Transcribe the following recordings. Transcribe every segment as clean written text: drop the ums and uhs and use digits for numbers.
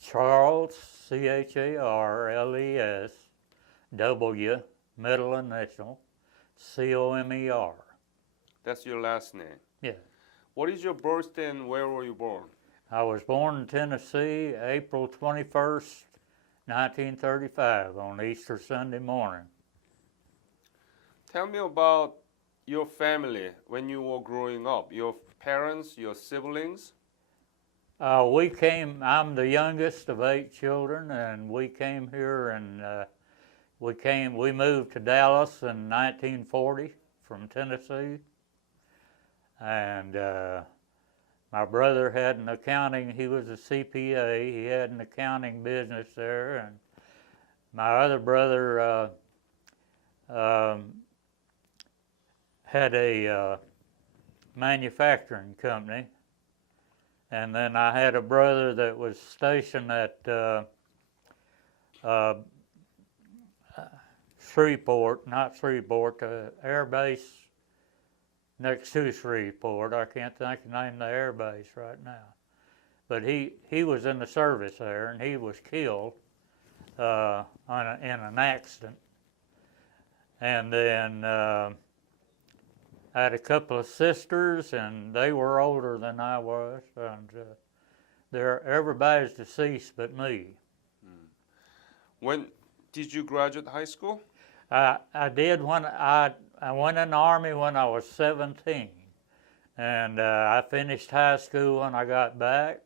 Charles, Charles, W, middle initial, Comer. That's your last name. Yeah. What is your birthday and where were you born? I was born in Tennessee, April 21st, 1935, on Easter Sunday morning. Tell me about your family when you were growing up. Your parents, your siblings. I'm the youngest of 8 children, and we came here and we moved to Dallas in 1940 from Tennessee. And my brother had an accounting, he was a CPA, he had an accounting business there. And my other brother had a manufacturing company. And then I had a brother that was stationed at Air Base next to Shreveport. I can't think of the name of the air base right now. But he was in the service there, and he was killed in an accident. And then I had a couple of sisters, and they were older than I was, and everybody's deceased but me. When did you graduate high school? I did when I went in the Army when I was 17, and I finished high school when I got back,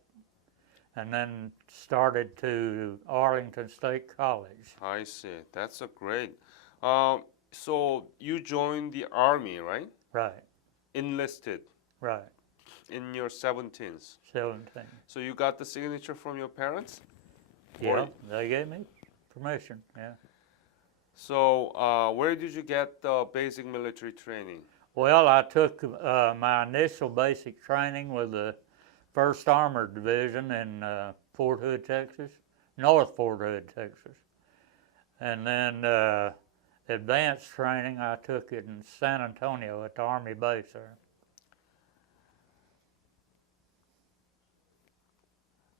and then started to Arlington State College. I see. That's a great. So you joined the Army, right? Right. Enlisted. Right. In your 17s. 17. So you got the signature from your parents? Yeah, they gave me permission, yeah. So where did you get the basic military training? Well, I took my initial basic training with the 1st Armored Division in Fort Hood, Texas, North Fort Hood, Texas. And then advanced training, I took it in San Antonio at the Army base there.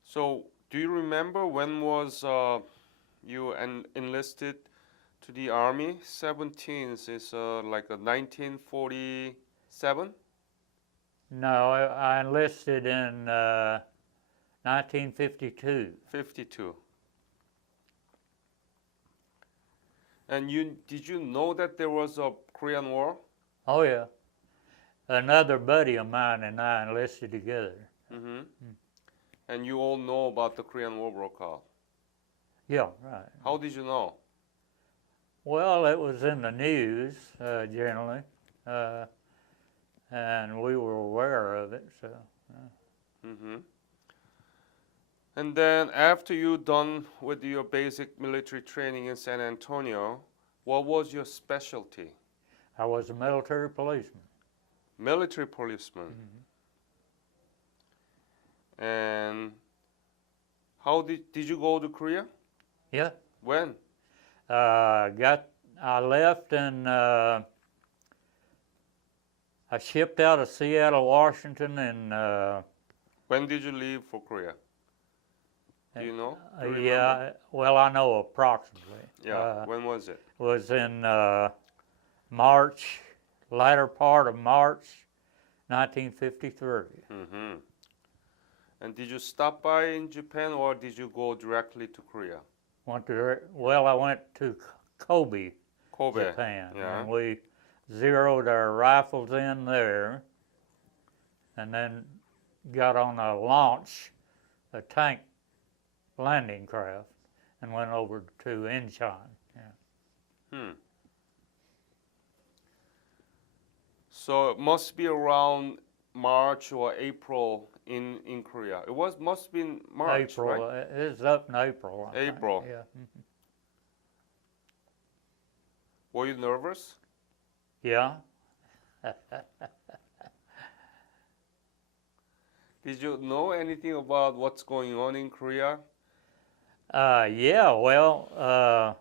So do you remember when was you enlisted to the Army? 17s is like a 1947? No, I enlisted in 1952. 52. And did you know that there was a Korean War? Oh yeah. Another buddy of mine and I enlisted together. Mm-hmm. And you all know about the Korean War broke out? Yeah, right. How did you know? Well, it was in the news, generally, and we were aware of it, so. Mm-hmm. And then after you done with your basic military training in San Antonio, what was your specialty? I was a military policeman. Military policeman. Mm-hmm. And how did you go to Korea? Yeah. When? I left and I shipped out of Seattle, Washington, and when did you leave for Korea? Do you know? Do you yeah, remember? well, I know approximately. Yeah. When was it? It was in March, latter part of March, 1953. Mm-hmm. And did you stop by in Japan or did you go directly to Korea? I went to Kobe, Japan, yeah. and we zeroed our rifles in there, and then got on a tank landing craft, and went over to Incheon. Yeah. So it must be around March or April in Korea. Must be in March, April, right? It's up in April. I think. April. Yeah. Mm-hmm. Were you nervous? Yeah. Did you know anything about what's going on in Korea? Yeah, well,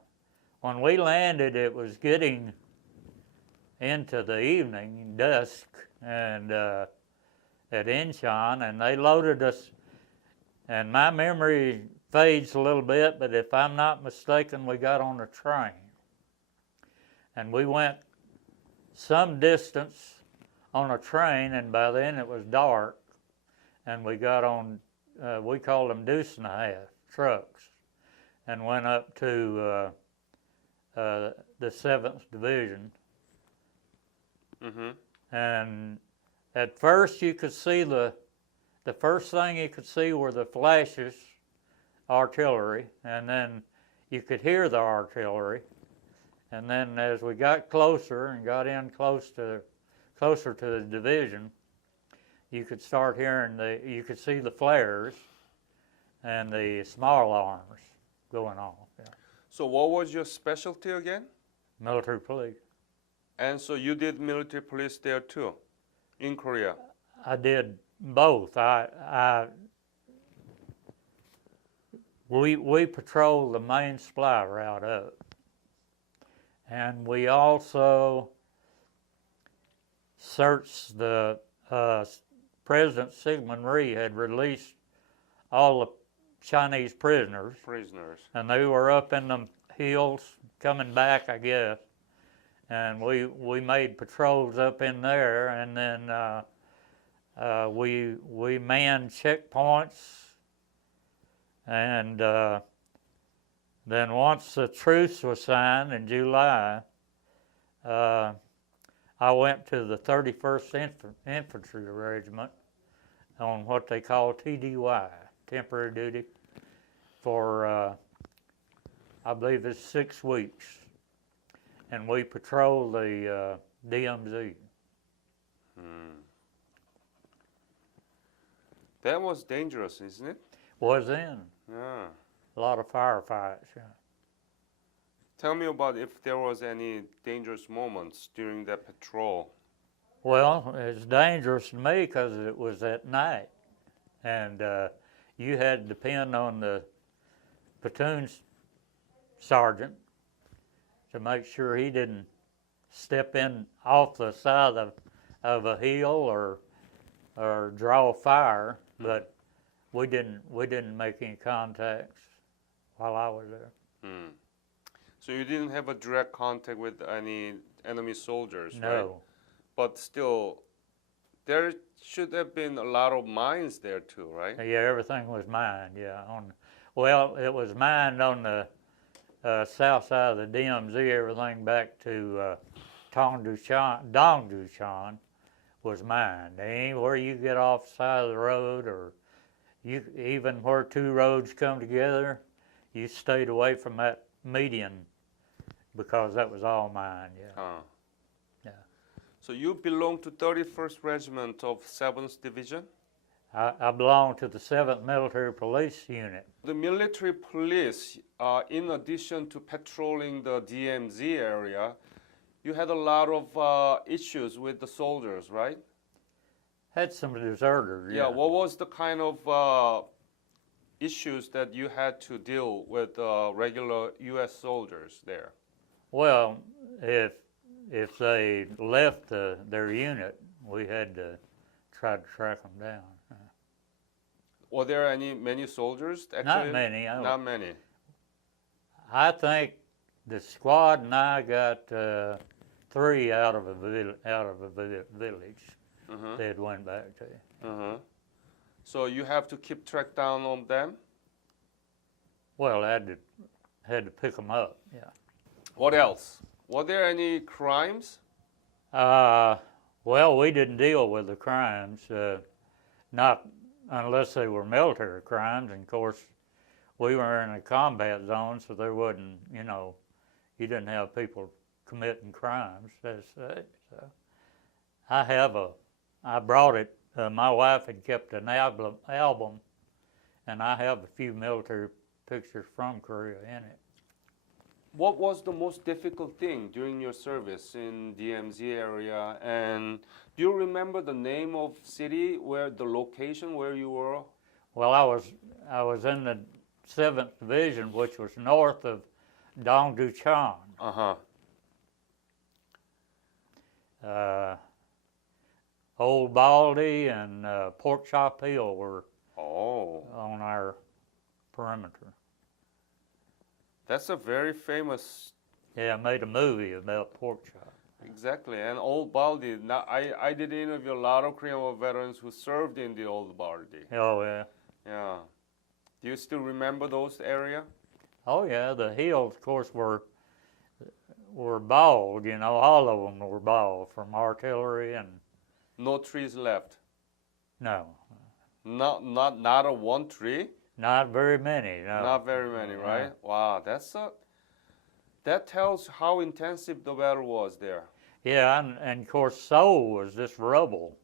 when we landed, it was getting into the evening, dusk, and at Incheon, and they loaded us, and my memory fades a little bit, but if I'm not mistaken, we got on a train. And we went some distance on a train, and by then it was dark, and we got on, we called them deuce and a half trucks, and went up to the 7th Division. Mm-hmm. And at first you could see the first thing you could see were the flashes, artillery, and then you could hear the artillery. And then as we got closer and got in closer to the division, you could start hearing you could see the flares and the small arms going off. Yeah. So what was your specialty again? Military police. And so you did military police there too, in Korea? I did both. We patrolled the main supply route up. And we also searched the President Syngman Rhee had released all the Chinese prisoners, and they were up in the hills coming back, I guess. And we made patrols up in there, and then we manned checkpoints, and then once the truce was signed in July, I went to the 31st Infantry Regiment on what they call TDY, temporary duty, for I believe it's 6 weeks. And we patrolled the DMZ. That was dangerous, isn't it? Was in. Yeah. A lot of firefights, yeah. Tell me about if there was any dangerous moments during that patrol. Well, it's dangerous to me because it was at night. And you had to depend on the platoon sergeant to make sure he didn't step in off the side of a hill or draw fire, but we didn't make any contacts while I was there. So you didn't have a direct contact with any enemy soldiers, No. right? But still, there should have been a lot of mines there too, right? Yeah, everything was mined, yeah. Well, it was mined on the south side of the DMZ, everything back to Dongducheon was mined. Anywhere you get off the side of the road, or even where 2 roads come together, you stayed away from that median because that was all mined, yeah. Yeah. So you belong to 31st Regiment of 7th Division? I belong to the 7th Military Police Unit. The military police, in addition to patrolling the DMZ area, you had a lot of issues with the soldiers, right? Had some deserters, yeah. Yeah, what was the kind of issues that you had to deal with regular U.S. soldiers there? Well, if they left their unit, we had to try to track them down. Were there many soldiers? Actually? Not many. Not many. I think the squad and I got 3 out of a village. They had went back to. So you have to keep track down on them? Well, I had to pick them up, yeah. What else? Were there any crimes? Well, we didn't deal with the crimes, not unless they were military crimes. And of course, we were in a combat zone, so there wasn't, you didn't have people committing crimes, as such. So I brought it. My wife had kept an album, and I have a few military pictures from Korea in it. What was the most difficult thing during your service in DMZ area? And do you remember the name of city, the location where you were? Well, I was in the 7th Division, which was north of Dongducheon. Old Baldy and Pork Chop Hill were on our perimeter. That's a very famous. Yeah, I made a movie about pork chop. Exactly, and Old Baldy. Now, I did interview a lot of Korean War veterans who served in the Old Baldy. Oh yeah. Yeah. Do you still remember those area? Oh yeah. The hills, of course, were bald. You know, all of them were bald from artillery and No trees left. no, Not a one tree. not very many. No. Not very many, right? Wow, that tells how intensive the battle was there. Yeah, and of course Seoul was just rubble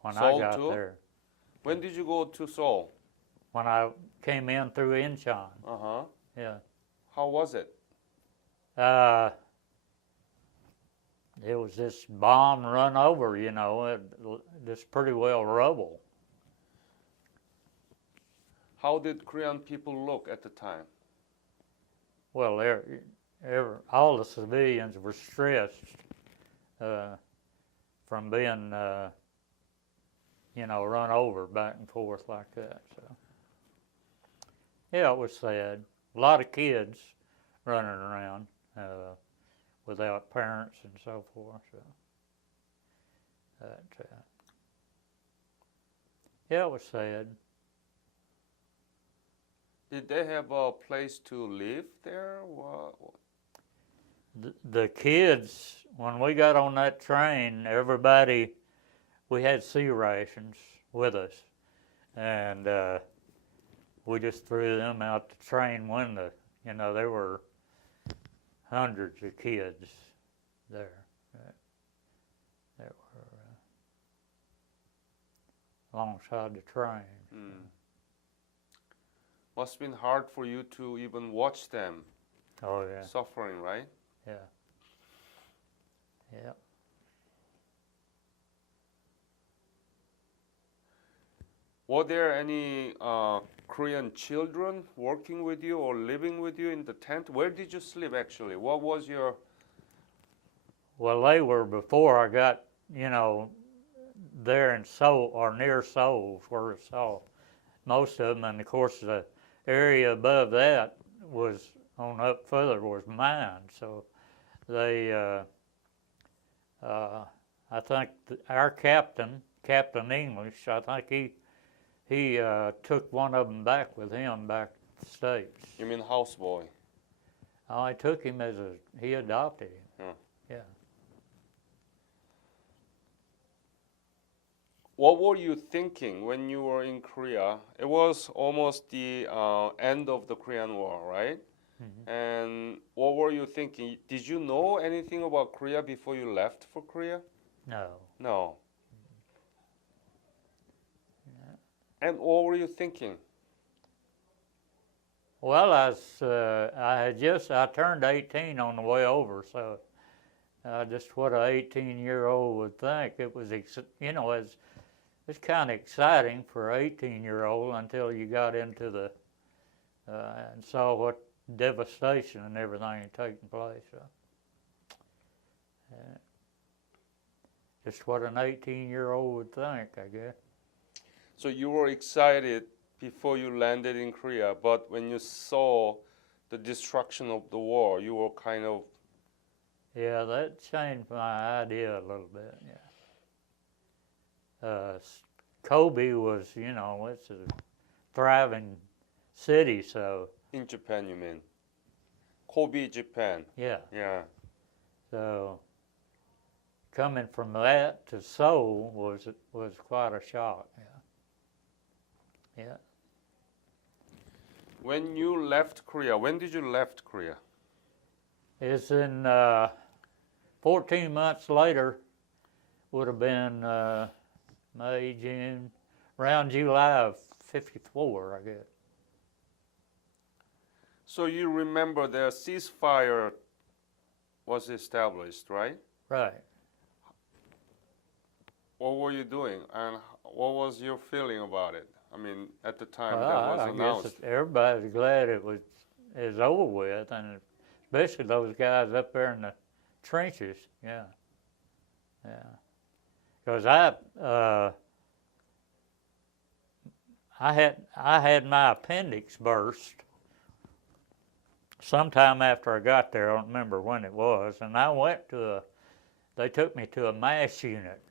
when Seoul I got too? there. When did you go to Seoul? When I came in through Incheon. Uh-huh. Yeah. How was it? It was this bomb run over, you know, just pretty well rubble. How did Korean people look at the time? Well, all the civilians were stressed from being, you know, run over back and forth like that. So, yeah, it was sad. A lot of kids running around without parents and so forth. So, yeah, it was sad. Did they have a place to live there? What? The kids, when we got on that train, everybody, we had sea rations with us, and we just threw them out the train window. You know, there were hundreds of kids there that were alongside the train. Must have been hard for you to even watch them Oh yeah, suffering, right? yeah, yeah. Were there any Korean children working with you or living with you in the tent? Where did you sleep actually? What was your... Well, they were before I got, you know, there in Seoul or near Seoul, where I saw most of them, and of course the area above that was on up further was mine. So they, I think our captain English, I think he took one of them back with him back to the States. You mean houseboy? I took him he adopted him. Yeah. What were you thinking when you were in Korea? It was almost the end of the Korean War, right? Mm-hmm. And what were you thinking? Did you know anything about Korea before you left for Korea? No. No. And what were you thinking? Well, I turned 18 on the way over, so just what an 18-year-old would think. It was, you know, it's kind of exciting for an 18-year-old until you got into and saw what devastation and everything had taken place. So, just what an 18-year-old would think, I guess. So you were excited before you landed in Korea, but when you saw the destruction of the war, you were kind of... Yeah, that changed my idea a little bit, yeah. Kobe was, you know, it's a thriving city, so... In Japan, you mean? Kobe, Japan. Yeah. Yeah. So coming from that to Seoul was quite a shock, yeah. Yeah. When you left Korea, when did you left Korea? It's in 14 months later, would have been May, June, around July of 54, I guess. So you remember the ceasefire was established, right? Right. What were you doing and what was your feeling about it? I mean, at the time Well, that was I announced. guess everybody's glad it was over with, and especially those guys up there in the trenches. Yeah, yeah. Because I had my appendix burst sometime after I got there. I don't remember when it was, and I went to they took me to a MASH unit.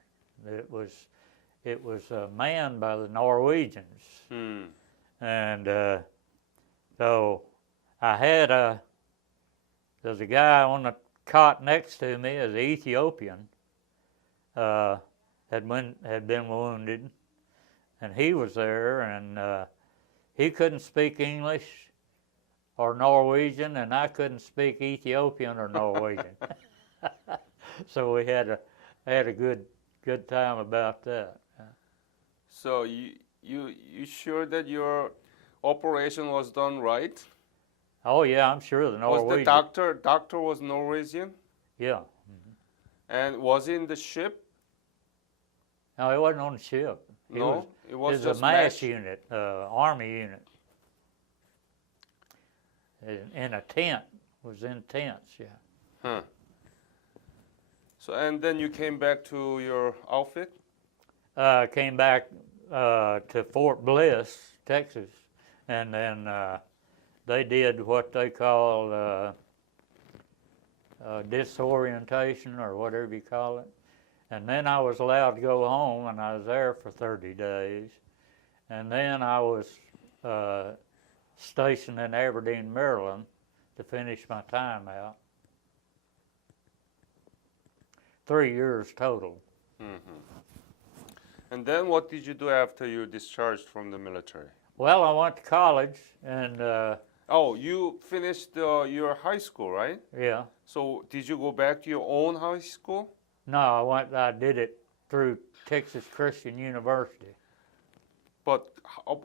It was manned by the Norwegians, and so there's a guy on the cot next to me, as an Ethiopian, had been wounded, and he was there, and he couldn't speak English or Norwegian, and I couldn't speak Ethiopian or Norwegian. So we had a good time about that. So you sure that your operation was done right? Oh yeah, I'm sure the Norwegian. Was the doctor was Norwegian? Yeah. And was he in the ship? No, he wasn't on the ship. It was just just a MASH MASH? unit, Army unit. In a tent, was in tents, yeah. Huh. So and then you came back to your outfit? Came back to Fort Bliss, Texas, and then they did what they call disorientation or whatever you call it. And then I was allowed to go home, and I was there for 30 days. And then I was stationed in Aberdeen, Maryland to finish my time out. 3 years total. And then what did you do after you discharged from the military? Well, I went to college, and Oh, you finished your high school, right? yeah. So did you go back to your own high school? No, I did it through Texas Christian University. But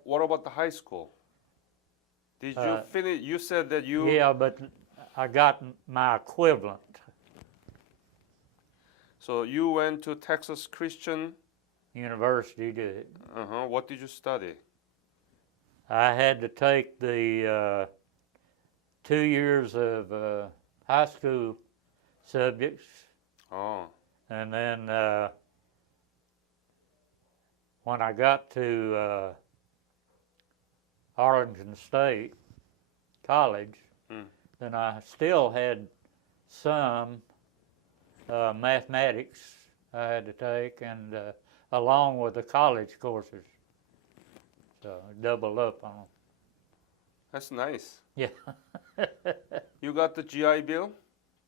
what about the high school? Did you finish? You said that you. Yeah, but I got my equivalent. So you went to Texas Christian University to. What did you study? I had to take the 2 years of high school subjects, Oh. and then when I got to Arlington State College, then I still had some mathematics I had to take, and along with the college courses, so doubled up on them. That's nice. Yeah. You got the GI Bill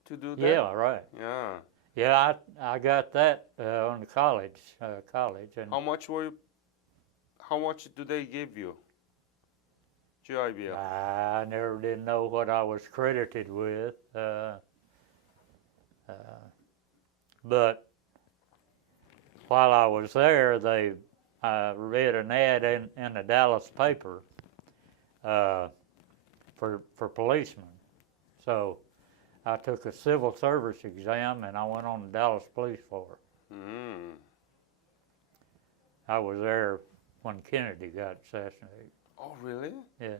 to do that? Yeah, right. Yeah. Yeah, I got that on the college, and How much do they give you? GI Bill. I never did know what I was credited with, but while I was there, I read an ad in the Dallas paper for policemen. So I took a civil service exam, and I went on the Dallas Police Force. I was there when Kennedy got assassinated. Oh, really? Yeah.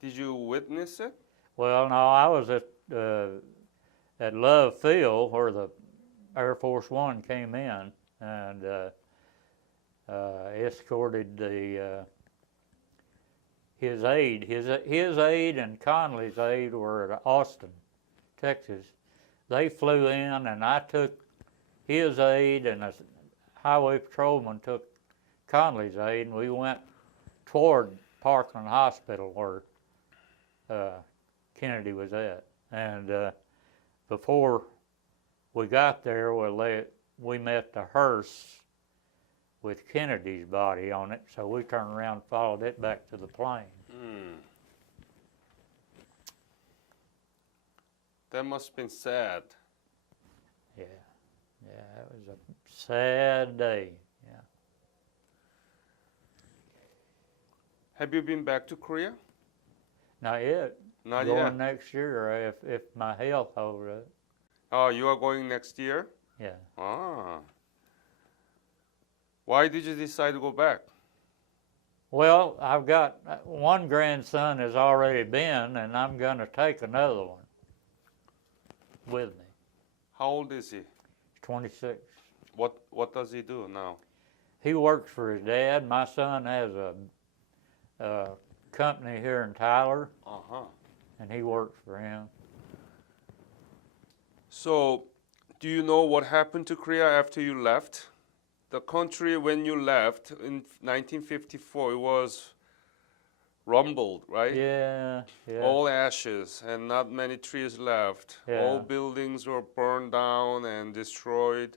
Did you witness it? Well, no, I was at Love Field where the Air Force One came in and escorted his aide. His aide and Conley's aide were at Austin, Texas. They flew in, and I took his aide, and a highway patrolman took Conley's aide, and we went toward Parkland Hospital where Kennedy was at. And before we got there, we met the hearse with Kennedy's body on it, so we turned around and followed it back to the plane. That must have been sad. Yeah, it was a sad day. Yeah. Have you been back to Korea? Not yet. Not Going yet. next year if my health holds up. Oh, you are going next year? Yeah. Ah. Why did you decide to go back? Well, I've got one grandson has already been, and I'm going to take another one with me. How old is he? He's 26. What does he do now? He works for his dad. My son has company here in Tyler, Uh-huh. and he worked for him. So, do you know what happened to Korea after you left? The country, when you left in 1954, it was rumbled, right? Yeah, yeah, All ashes and not many trees left. All Yeah. buildings were burned down and destroyed.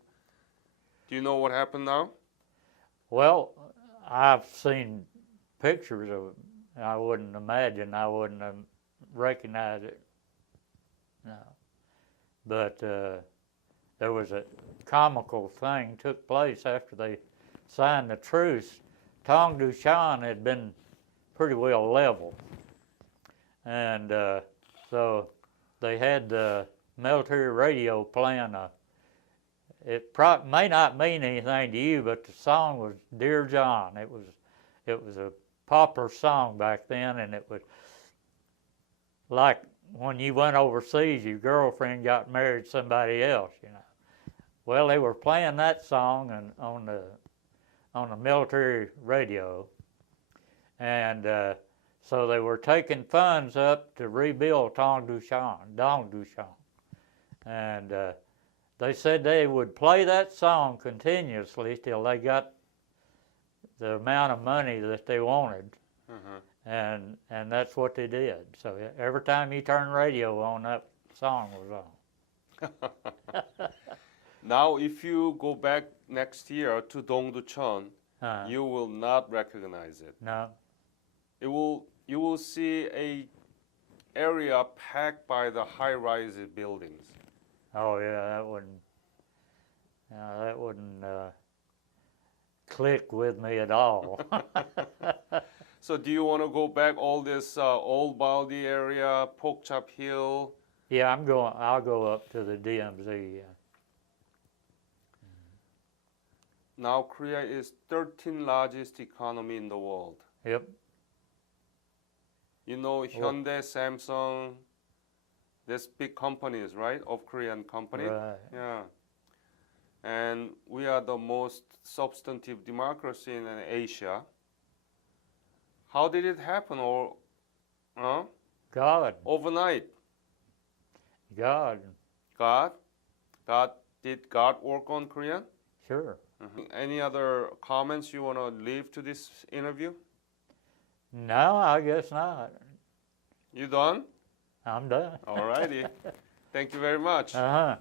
Do you know what happened now? Well, I've seen pictures of it. I wouldn't imagine I wouldn't have recognized it. No. But there was a comical thing took place after they signed the truce. Tong Du Shan had been pretty well leveled. And so they had the military radio playing it may not mean anything to you, but the song was Dear John. It was a popular song back then, and it was like when you went overseas, your girlfriend got married to somebody else, you know. Well, they were playing that song on the military radio, and so they were taking funds up to rebuild Dong Du Shan, and they said they would play that song continuously till they got the amount of money that they wanted, and that's what they did. So every time you turn the radio on, that song was on. Now, if you go back next year to Dongducheon, Uh, you will not recognize it. no, You will see a area packed by the high-rise buildings. oh yeah, that wouldn't click with me at all. So, do you want to go back all this Old Baldy area, Pokchap Hill? Yeah, I'll go up to the DMZ. Yeah. Now, Korea is 13th largest economy in the world. Yep. You know, Hyundai, Samsung, these big companies, right, of Korean company. Right. Yeah. And we are the most substantive democracy in Asia. How did it happen? Or, God. overnight? God. God? Did God work on Korean? Sure. Any other comments you want to leave to this interview? No, I guess not. You done? I'm done. All righty. Thank you very much. Uh-huh.